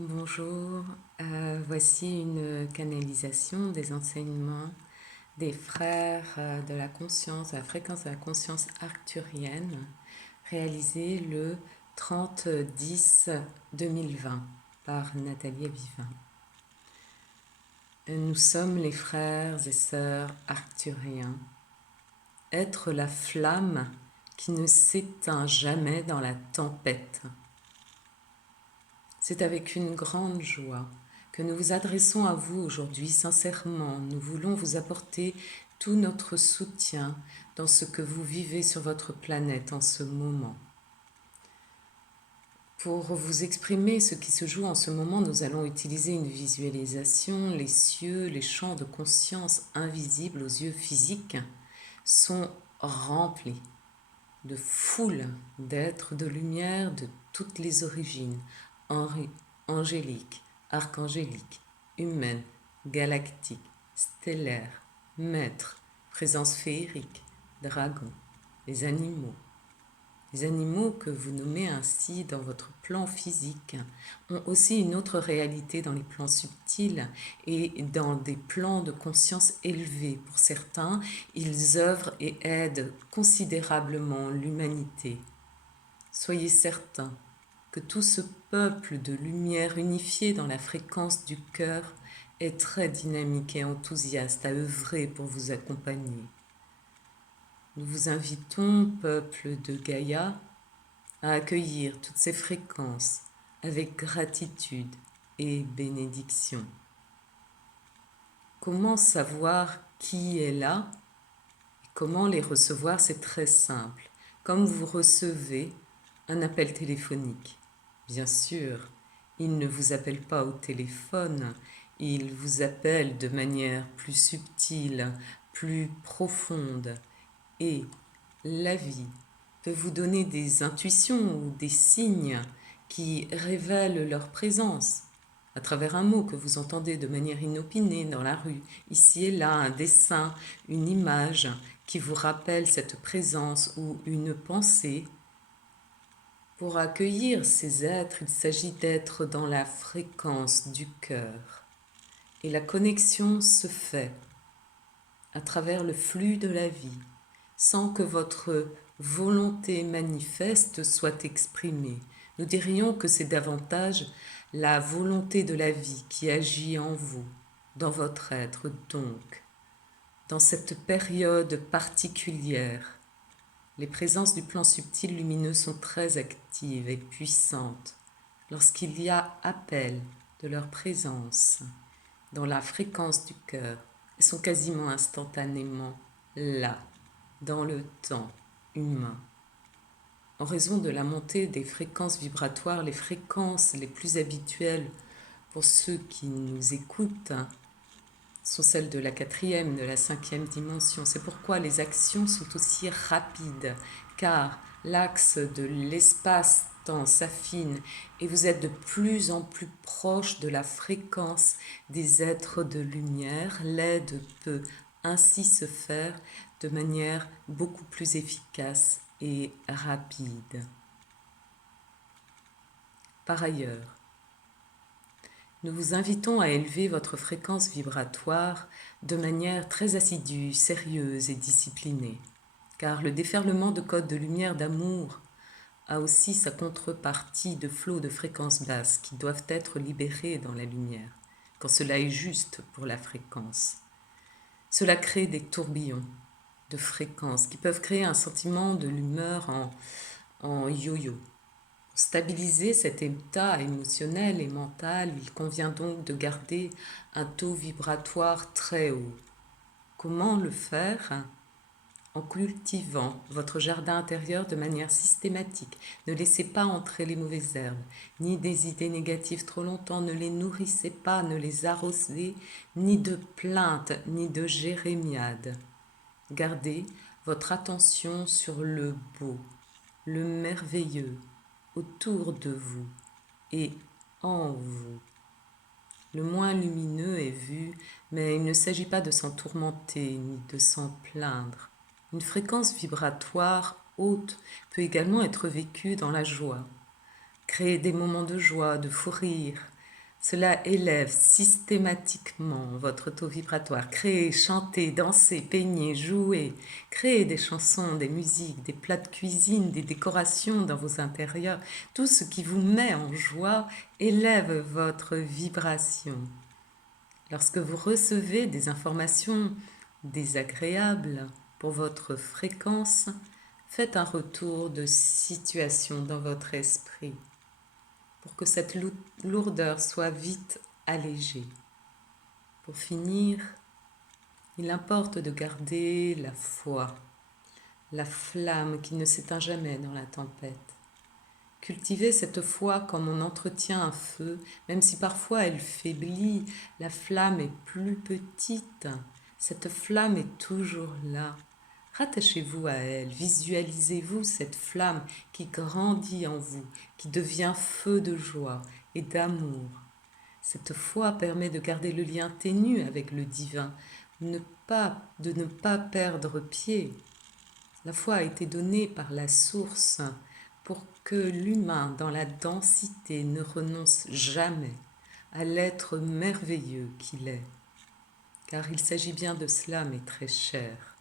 Bonjour, voici une canalisation des enseignements des frères de la conscience, de la fréquence de la conscience arcturienne, réalisée le 30-10-2020 par Nathalie Vivin. Nous sommes les frères et sœurs arcturiens, être la flamme qui ne s'éteint jamais dans la tempête. C'est avec une grande joie que nous vous adressons à vous aujourd'hui sincèrement. Nous voulons vous apporter tout notre soutien dans ce que vous vivez sur votre planète en ce moment. Pour vous exprimer ce qui se joue en ce moment, nous allons utiliser une visualisation. Les cieux, les champs de conscience invisibles aux yeux physiques sont remplis de foules d'êtres de lumière de toutes les origines, angéliques, archangéliques, humaines, galactiques, stellaires, maîtres, présence féerique, dragons, les animaux. Les animaux que vous nommez ainsi dans votre plan physique ont aussi une autre réalité dans les plans subtils et dans des plans de conscience élevés. Pour certains, ils œuvrent et aident considérablement l'humanité. Soyez certains que tout ce peuple de lumière unifié dans la fréquence du cœur est très dynamique et enthousiaste à œuvrer pour vous accompagner. Nous vous invitons, peuple de Gaïa, à accueillir toutes ces fréquences avec gratitude et bénédiction. Comment savoir qui est là et comment les recevoir? C'est très simple. Comme vous recevez un appel téléphonique. Bien sûr, il ne vous appelle pas au téléphone, il vous appelle de manière plus subtile, plus profonde. Et la vie peut vous donner des intuitions ou des signes qui révèlent leur présence à travers un mot que vous entendez de manière inopinée dans la rue, ici et là, un dessin, une image qui vous rappelle cette présence ou une pensée. Pour accueillir ces êtres, il s'agit d'être dans la fréquence du cœur. Et la connexion se fait à travers le flux de la vie, sans que votre volonté manifeste soit exprimée. Nous dirions que c'est davantage la volonté de la vie qui agit en vous, dans votre être donc. Dans cette période particulière, les présences du plan subtil lumineux sont très actives et puissantes lorsqu'il y a appel de leur présence dans la fréquence du cœur. Elles sont quasiment instantanément là, dans le temps humain. En raison de la montée des fréquences vibratoires, les fréquences les plus habituelles pour ceux qui nous écoutent sont celles de la 4e, de la 5e dimension. C'est pourquoi les actions sont aussi rapides, car l'axe de l'espace-temps s'affine et vous êtes de plus en plus proche de la fréquence des êtres de lumière. L'aide peut ainsi se faire de manière beaucoup plus efficace et rapide. Par ailleurs, nous vous invitons à élever votre fréquence vibratoire de manière très assidue, sérieuse et disciplinée, car le déferlement de codes de lumière d'amour a aussi sa contrepartie de flots de fréquences basses qui doivent être libérés dans la lumière, quand cela est juste pour la fréquence. Cela crée des tourbillons de fréquences qui peuvent créer un sentiment de l'humeur en yo-yo. Pour stabiliser cet état émotionnel et mental, il convient donc de garder un taux vibratoire très haut. Comment le faire? En cultivant votre jardin intérieur de manière systématique. Ne laissez pas entrer les mauvaises herbes, ni des idées négatives trop longtemps, ne les nourrissez pas, ne les arrosez, ni de plaintes, ni de jérémiades. Gardez votre attention sur le beau, le merveilleux, autour de vous et en vous. Le moins lumineux est vu, mais il ne s'agit pas de s'en tourmenter ni de s'en plaindre. Une fréquence vibratoire haute peut également être vécue dans la joie. Créez des moments de joie, de fou rire, Cela élève systématiquement votre taux vibratoire. Créez, chantez, dansez, peignez, jouez. Créez des chansons, des musiques, des plats de cuisine, des décorations dans vos intérieurs. Tout ce qui vous met en joie élève votre vibration. Lorsque vous recevez des informations désagréables pour votre fréquence, faites un retour de situation dans votre esprit pour que cette lourdeur soit vite allégée. Pour finir, il importe de garder la foi, la flamme qui ne s'éteint jamais dans la tempête. Cultivez cette foi comme on entretient un feu, même si parfois elle faiblit, la flamme est plus petite. Cette flamme est toujours là. Rattachez-vous à elle, visualisez-vous cette flamme qui grandit en vous, qui devient feu de joie et d'amour. Cette foi permet de garder le lien ténu avec le divin, de ne pas perdre pied. La foi a été donnée par la source pour que l'humain dans la densité ne renonce jamais à l'être merveilleux qu'il est. Car il s'agit bien de cela, mes très chers.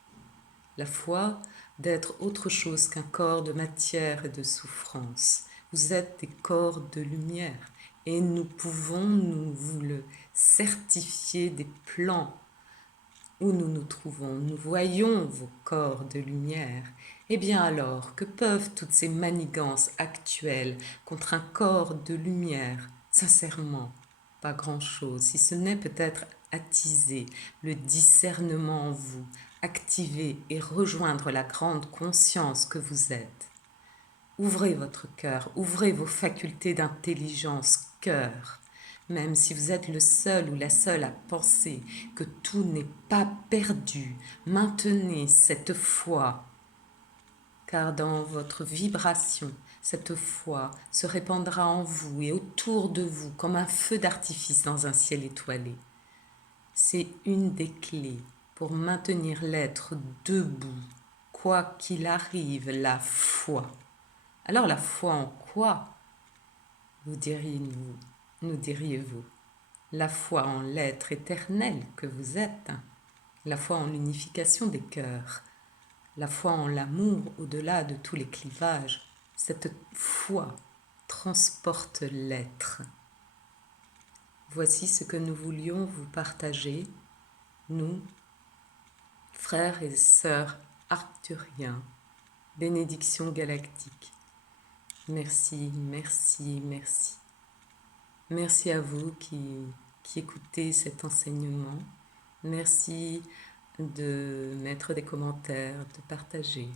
La foi d'être autre chose qu'un corps de matière et de souffrance. Vous êtes des corps de lumière et nous pouvons nous vous le certifier des plans où nous nous trouvons. Nous voyons vos corps de lumière. Eh bien alors, que peuvent toutes ces manigances actuelles contre un corps de lumière? Sincèrement, pas grand-chose, si ce n'est peut-être attiser le discernement en vous, activer et rejoindre la grande conscience que vous êtes. Ouvrez votre cœur, ouvrez vos facultés d'intelligence, cœur. Même si vous êtes le seul ou la seule à penser que tout n'est pas perdu, maintenez cette foi, car dans votre vibration, cette foi se répandra en vous et autour de vous comme un feu d'artifice dans un ciel étoilé. C'est une des clés pour maintenir l'être debout, quoi qu'il arrive, la foi. Alors la foi en quoi? Nous diriez-vous? La foi en l'être éternel que vous êtes, la foi en l'unification des cœurs, la foi en l'amour au-delà de tous les clivages. Cette foi transporte l'être. Voici ce que nous voulions vous partager, nous, frères et sœurs arcturiens, bénédiction galactique. Merci, merci, merci. Merci à vous qui écoutez cet enseignement. Merci de mettre des commentaires, de partager.